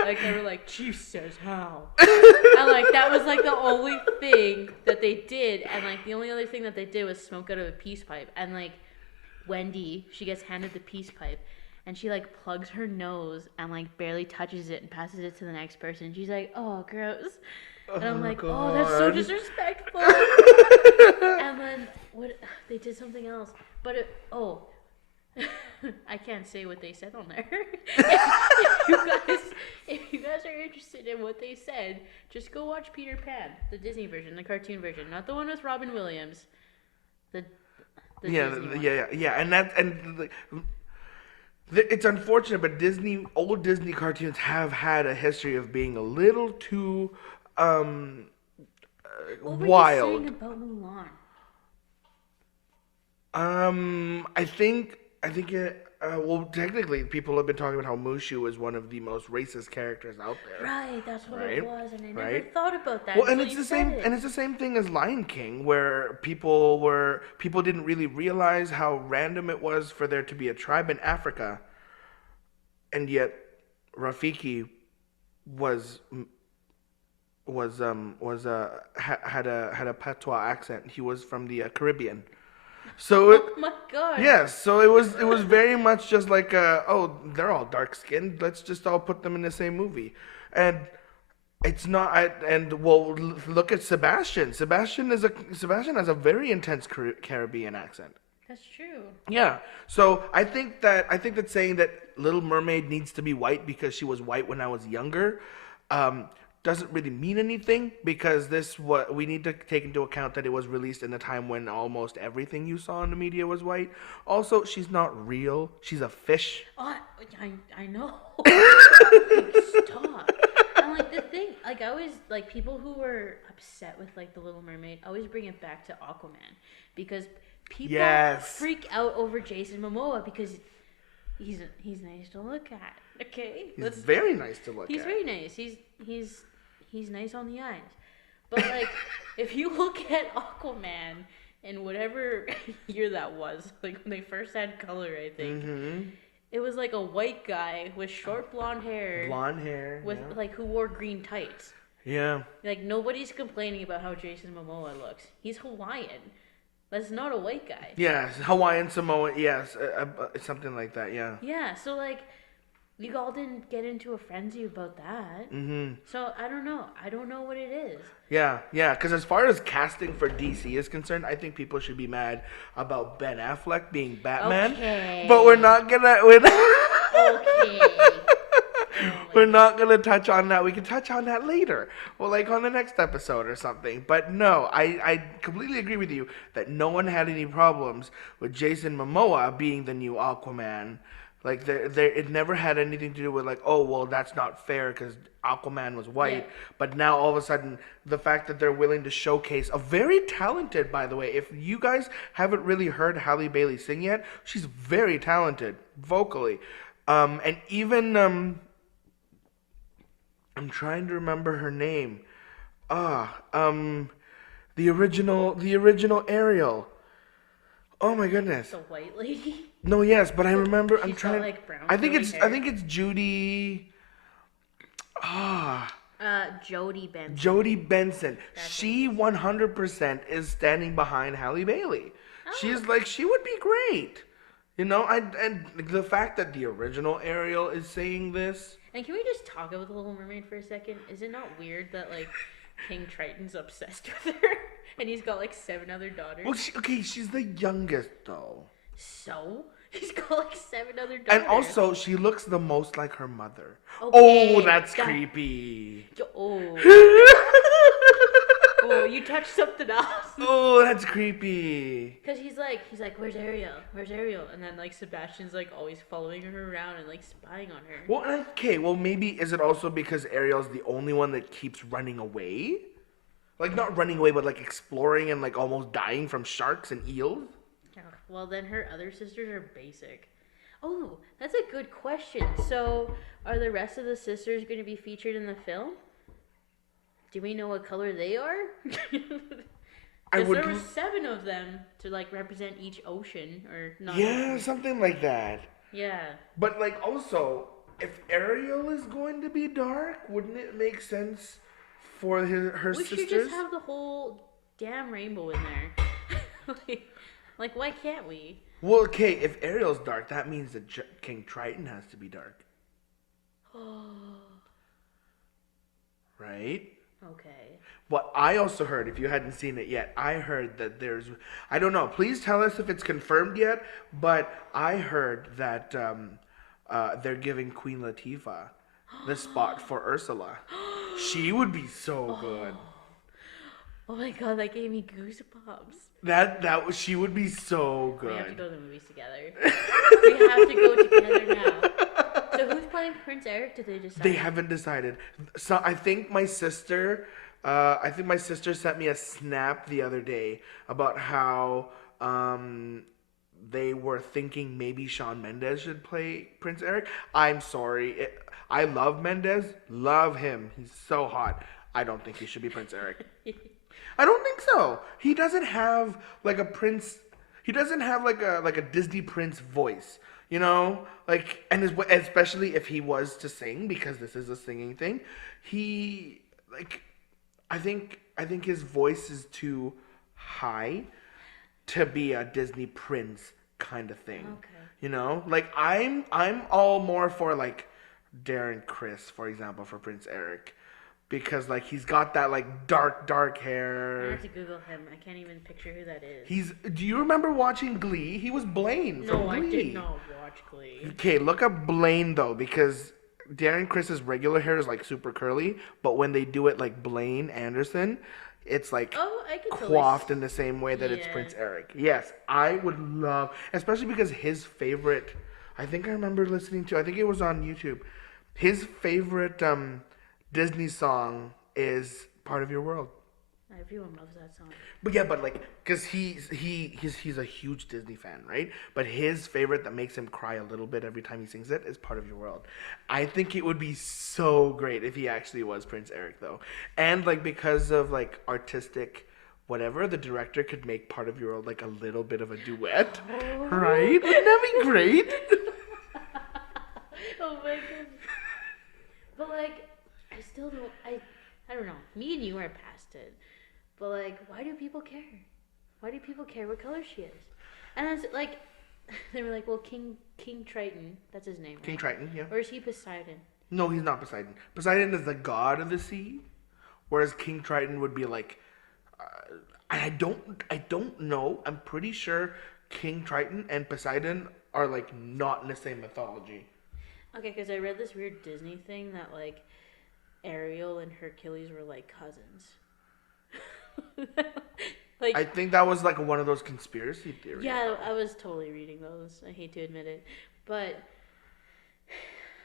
like they were like, "Chief says how," and like that was like the only thing that they did, and like the only other thing that they did was smoke out of a peace pipe, and like. Wendy, she gets handed the peace pipe, and she like plugs her nose and like barely touches it and passes it to the next person. She's like, "Oh, gross," and I'm like, God. "Oh, that's so disrespectful." And then they did something else, but I can't say what they said on there. if you guys are interested in what they said, just go watch Peter Pan, the Disney version, the cartoon version, not the one with Robin Williams. The Yeah, Disney one. yeah, it's unfortunate, but old Disney cartoons have had a history of being a little too What were you wild. saying about Mulan? I think it. Well, technically, people have been talking about how Mushu is one of the most racist characters out there. Right, that's what Right, it was, and I never right. thought about that. Well, and until it's you the said same, it. and it's the same thing as Lion King, where people didn't really realize how random it was for there to be a tribe in Africa, and yet Rafiki was had a patois accent. He was from the Caribbean. So Oh my god. yes, so it was very much just like oh, they're all dark skinned. Let's just all put them in the same movie, and it's not. Look at Sebastian. Sebastian has a very intense Caribbean accent. That's true. Yeah. So I think that saying that Little Mermaid needs to be white because she was white when I was younger, doesn't really mean anything, because what we need to take into account that it was released in a time when almost everything you saw in the media was white. Also, she's not real. She's a fish. Oh, I know. Stop. And like the thing, like I always like people who were upset with like the Little Mermaid always bring it back to Aquaman, because people Yes. freak out over Jason Momoa because he's nice to look at. Okay, He's very nice to look he's at. very nice. He's nice on the eyes, but like if you look at Aquaman in whatever year that was, like when they first had color, I think. Mm-hmm. It was like a white guy with short blonde hair. Blonde hair. With like who wore green tights. Yeah. Like nobody's complaining about how Jason Momoa looks. He's Hawaiian. That's not a white guy. Yes, Hawaiian Samoa. Yes, something like that. Yeah. Yeah, so like you all didn't get into a frenzy about that. Mm-hmm. So I don't know. I don't know what it is. Yeah. Because as far as casting for DC is concerned, I think people should be mad about Ben Affleck being Batman. Okay. But we're not gonna. Okay. We're not gonna touch on that. We can touch on that later, well, like on the next episode or something. But no, I completely agree with you that no one had any problems with Jason Momoa being the new Aquaman. Like it never had anything to do with like, oh well, that's not fair because Aquaman was white. Yeah. But now all of a sudden, the fact that they're willing to showcase a very talented, by the way, if you guys haven't really heard Halle Bailey sing yet, she's very talented vocally, and even I'm trying to remember her name. The original Ariel. Oh my goodness. The white lady. No, yes, but I remember. I'm She's trying. got, like, brown I think curly it's. hair. I think it's Judy. Jodie Benson. Jodie Benson. That's She 100% is standing behind Halle Bailey. Oh. She's like, she would be great. You know, and the fact that the original Ariel is saying this. And can we just talk about the Little Mermaid for a second? Is it not weird that like King Triton's obsessed with her, and he's got like 7 other daughters? Well, she's the youngest though. So he's got like 7 other daughters. And also, she looks the most like her mother. Okay, Oh, that's creepy. Oh, you touched something else. Oh, that's creepy. Cause he's like, where's Ariel? Where's Ariel? And then like Sebastian's like always following her around and like spying on her. Well, okay. Well, maybe is it also because Ariel's the only one that keeps running away? Like not running away, but like exploring and like almost dying from sharks and eels. Yeah. Well, then her other sisters are basic. Oh, that's a good question. So, are the rest of the sisters going to be featured in the film? Do we know what color they are? Because there were 7 of them to like represent each ocean or not. Yeah, something like that. Yeah. But like also, if Ariel is going to be dark, wouldn't it make sense for her We sisters? should just have the whole damn rainbow in there. like, why can't we? Well, okay, if Ariel's dark, that means that King Triton has to be dark. Oh. Right? Okay. What I also heard, if you hadn't seen it yet, I heard that I don't know, please tell us if it's confirmed yet, but I heard that they're giving Queen Latifah the spot for Ursula. She would be so good. Oh my god, that gave me goosebumps. She would be so We have to good. go to the movies together. We have to go together now. So who's playing Prince Eric? Did they decide? They haven't decided. So I think my sister sent me a snap the other day about how they were thinking maybe Shawn Mendes should play Prince Eric. I'm sorry. I love Mendes. Love him. He's so hot. I don't think he should be Prince Eric. I don't think so. He doesn't have like a prince. He doesn't have like a Disney prince voice, you know. Like, and especially if he was to sing, because this is a singing thing. He like, I think his voice is too high to be a Disney prince kind of thing. Okay. You know, like I'm all more for like Darren Chris, for example, for Prince Eric. Because like he's got that like dark I hair. have to Google him. I can't even picture who that is. Do you remember watching Glee? He was Blaine from No, Glee. I did not watch Glee. Okay, look up Blaine though, because Darren Chris's regular hair is like super curly, but when they do it like Blaine Anderson, it's like I could coiffed in the same way that it's Yeah. Prince Eric. Yes, I would love, especially because his favorite, I think I remember listening to, I think it was on YouTube, his favorite Disney song is Part of Your World. Everyone loves that song. But yeah, but like, cause he's a huge Disney fan, right? But his favorite that makes him cry a little bit every time he sings it is Part of Your World. I think it would be so great if he actually was Prince Eric though, and like because of like artistic whatever, the director could make Part of Your World like a little bit of a duet, right? Wouldn't that be great? Oh my god. But like, I still don't. I don't know. Me and you are past it. But like, why do people care? Why do people care what color she is? And it's like, they were like, well, King Triton, that's his name, King right? Triton, yeah. Or is he Poseidon? No, he's not Poseidon. Poseidon is the god of the sea, whereas King Triton would be like, I don't know. I'm pretty sure King Triton and Poseidon are like not in the same mythology. Okay, because I read this weird Disney thing that like Ariel and Hercules were like cousins. Like, I think that was like one of those conspiracy theories. yeah, I was totally reading those. I hate to admit it, but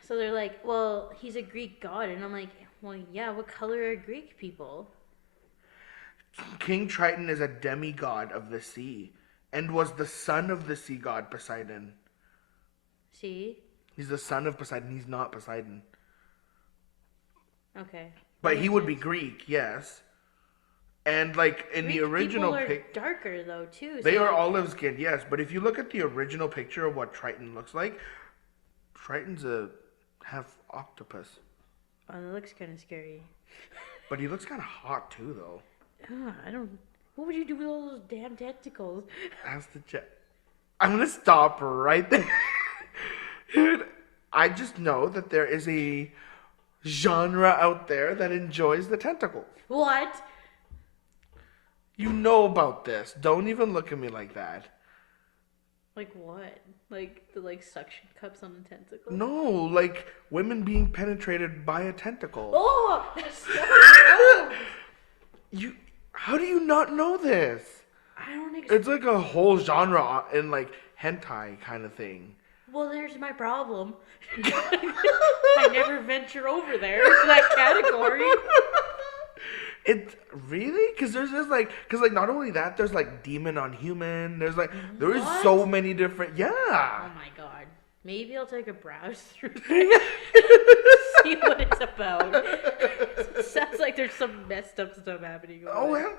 so they're like, well, he's a Greek god, and I'm like, well, yeah, what color are Greek people? King Triton is a demigod of the sea and was the son of the sea god Poseidon. See? He's the son of Poseidon. He's not Poseidon. Okay. But Makes he would be sense. Greek, yes. And like in Greek the original people are pic, darker though too. they so are like, olive skinned, yes. But if you look at the original picture of what Triton looks like, Triton's a half octopus. Oh, that looks kind of scary. But he looks kind of hot too, though. I don't. What would you do with all those damn tentacles? Ask the chat. I'm gonna stop right there. Dude, I just know that there is a genre out there that enjoys the tentacles. What? You know about this. Don't even look at me like that. Like what? Like the suction cups on the tentacle? No, like women being penetrated by a tentacle. Oh, that's so gross. How do you not know this? I don't. It's like a whole genre in like hentai kind of thing. Well, there's my problem. I never venture over there to that category. It really? Because there's just like, not only that, there's like demon on human. There is What? so many different. Yeah. Oh my god. Maybe I'll take a browse through there. See what it's about. It sounds like there's some messed up stuff happening over there.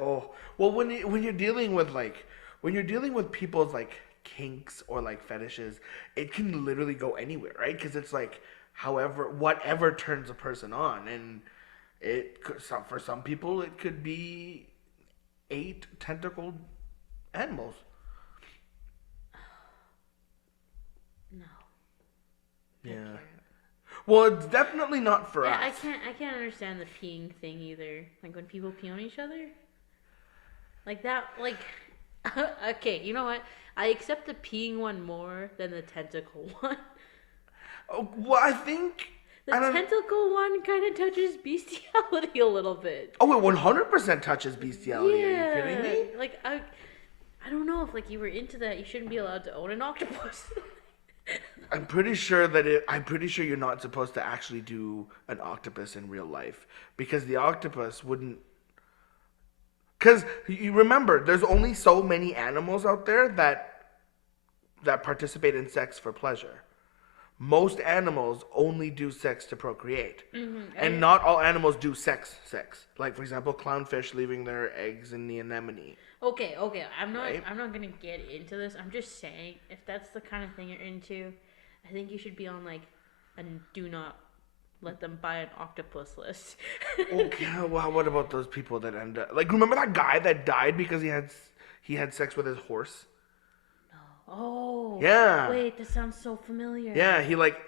Oh. Well, when you're dealing with people's like kinks or like fetishes, it can literally go anywhere, right? Because it's like whatever turns a person on, and for some people it could be 8 tentacled animals. No. Yeah. Well, it's definitely not for Yeah, us. I can't understand the peeing thing either. Like when people pee on each other, like that. Like, okay, you know what? I accept the peeing one more than the tentacle one. Oh, well, I think The I don't. tentacle one kind of touches bestiality a little bit. Oh, it 100% touches bestiality. Are you kidding Yeah, me? like I don't know if like you were into that. You shouldn't be allowed to own an octopus. I'm pretty sure that I'm pretty sure you're not supposed to actually do an octopus in real life because the octopus wouldn't. Because you remember, there's only so many animals out there that participate in sex for pleasure. Most animals only do sex to procreate. And not all animals do sex. Like, for example, clownfish leaving their eggs in the anemone. Okay. Right? I'm not gonna get into this. I'm just saying, if that's the kind of thing you're into, I think you should be on like a do not let them buy an octopus list. Okay, well, what about those people that end up... Like, remember that guy that died because he had sex with his horse? Oh. Yeah. Wait, that sounds so familiar. Yeah, he let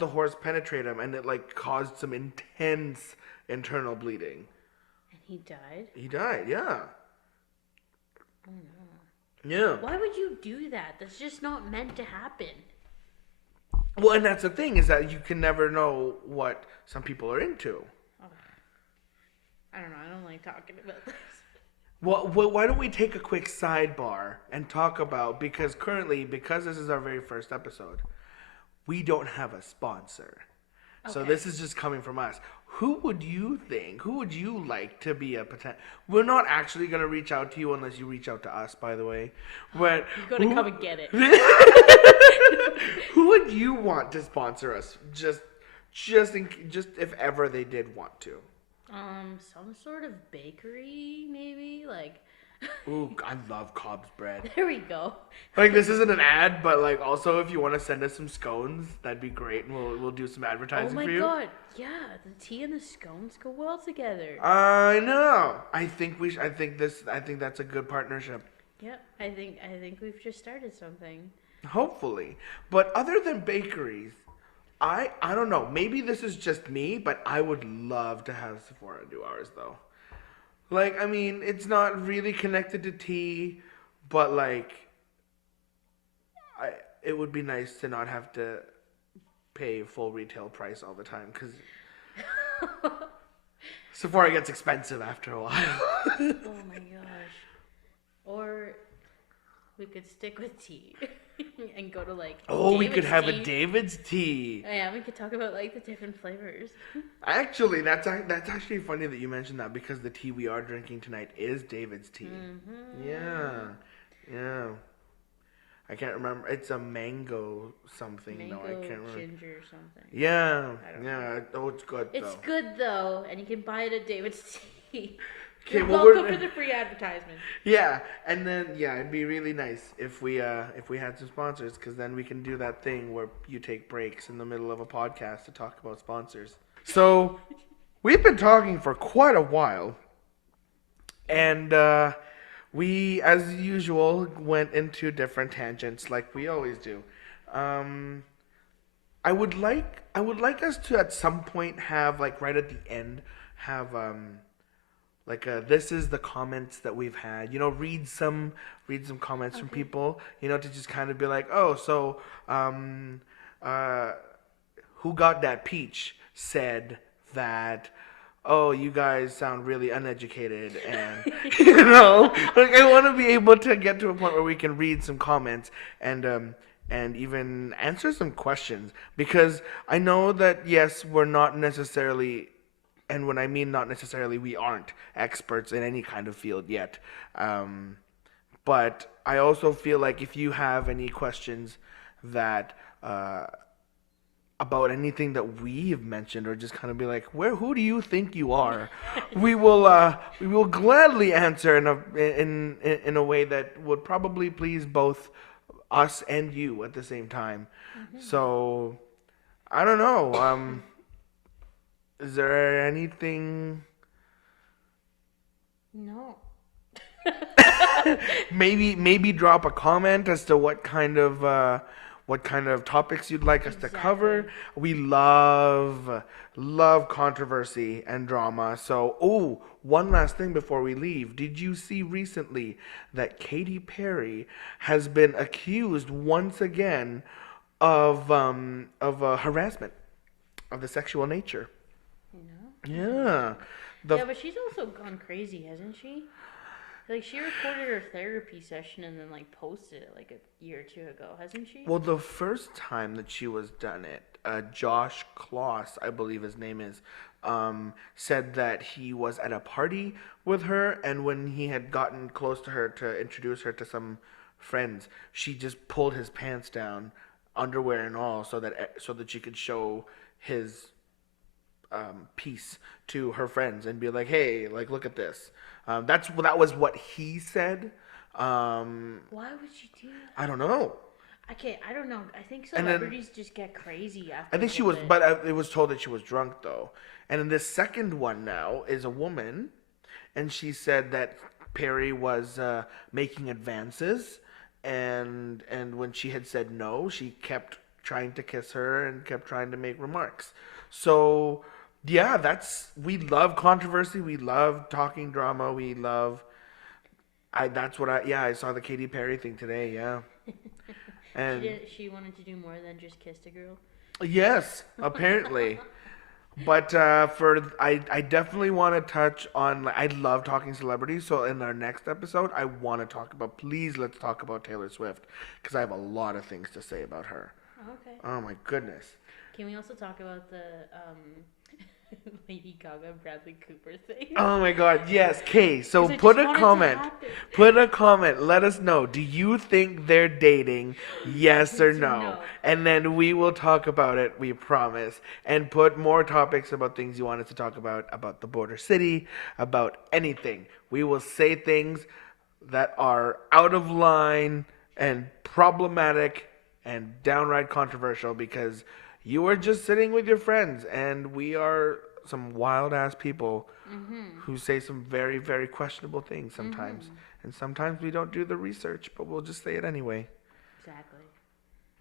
the horse penetrate him, and it like caused some intense internal bleeding. And he died. He died. Yeah. Oh no. Yeah. Why would you do that? That's just not meant to happen. Well, and that's the thing is that you can never know what some people are into. I don't know. I don't like talking about this. Well, why don't we take a quick sidebar and talk about because this is our very first episode, we don't have a sponsor. So Okay. this is just coming from us. Who would you like to be a potential? We're not actually going to reach out to you unless you reach out to us, by the way. But You're gonna come and get it. Who would you want to sponsor us? Just if ever they did want to. Some sort of bakery, maybe. Like, Ooh, I love Cobb's bread. there we go. Like this isn't an ad, but like also if you want to send us some scones, that'd be great, and we'll do some Oh advertising my for you. god, yeah, the tea and the scones go well together. I know. I think that's a good partnership. Yep, I think we've just started something. Hopefully. But other than bakeries, I don't know. Maybe this is just me, but I would love to have Sephora do ours though. Like, I mean, it's not really connected to tea, but like, it would be nice to not have to pay full retail price all the time because Sephora gets expensive after a while. Oh my gosh. Or we could stick with tea and go to like. Oh, we David's could have tea. a David's tea. Oh, yeah, we could talk about like the different flavors. Actually, that's actually funny that you mentioned that because the tea we are drinking tonight is David's tea. Mm-hmm. Yeah. I can't remember. It's a mango something. Mango, I can't remember. ginger, or something. Yeah. I don't Yeah. Oh, it's good though. It's good though, and you can buy it at David's Tea. Okay, You're well, welcome for the free advertisement. Yeah, and then it'd be really nice if we had some sponsors, because then we can do that thing where you take breaks in the middle of a podcast to talk about sponsors. So we've been talking for quite a while, and we, as usual, went into different tangents like we always do. I would like us to at some point have like right at the end have this is the comments that we've had. Read some comments from people. To just kind of be like, oh, so who got that peach said that. Oh, you guys sound really uneducated, and I want to be able to get to a point where we can read some comments and even answer some questions, because I know that yes, we're not necessarily, and when I mean not necessarily, we aren't experts in any kind of field yet, but I also feel like if you have any questions that about anything that we've mentioned, or just kind of be like, who do you think you are? we will gladly answer in a way that would probably please both us and you at the same time. Mm-hmm. So I don't know. Is there anything? No. maybe drop a comment as to what kind of what kind of topics you'd like us to cover. Exactly. We love controversy and drama. So, oh, one last thing before we leave. Did you see recently that Katy Perry has been accused once again of harassment of the sexual nature? No. Yeah. The Yeah, but she's also gone crazy, hasn't she? Like she recorded her therapy session and then like posted it like a year or two ago, hasn't she? Well, the first time that she was done it, Josh Kloss, I believe his name is, said that he was at a party with her, and when he had gotten close to her to introduce her to some friends, she just pulled his pants down, underwear and all, so that she could show his piece to her friends and be like, "Hey, like look at this." That was what he said. Why would she do that? I don't know. Okay, I don't know. I think And then celebrities just get crazy I after a think she little was, bit. but it was told that she was drunk though. And then this second one now is a woman, and she said that Perry was making advances, and when she had said no, she kept trying to kiss her and kept trying to make remarks. So yeah, we love controversy, we love talking drama, we love. I saw the Katy Perry thing today. Yeah, She and did. She wanted to do more than just kiss a girl. yes, apparently. But I definitely want to touch on. I love talking celebrities. So in our next episode, I want to talk about. Please let's talk about Taylor Swift because I have a lot of things to say about her. Okay. Oh my goodness. Can we also talk about the Lady Gaga Bradley Cooper thing? Oh my God. Yes. Okay. So 'Cause I put just a wanted to comment. happen. Put a comment. Let us know. Do you think they're dating? Yes or Yes or no? no. And then we will talk about it. We promise. And put more topics about things you want us to talk about the border city, about anything. We will say things that are out of line and problematic and downright controversial because you are just sitting with your friends and we are some wild ass people who say some very, very questionable things sometimes. And sometimes we don't do the research, but we'll just say it anyway. Exactly.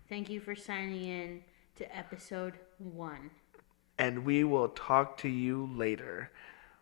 Thank you for signing in to episode 1. And we will talk to you later.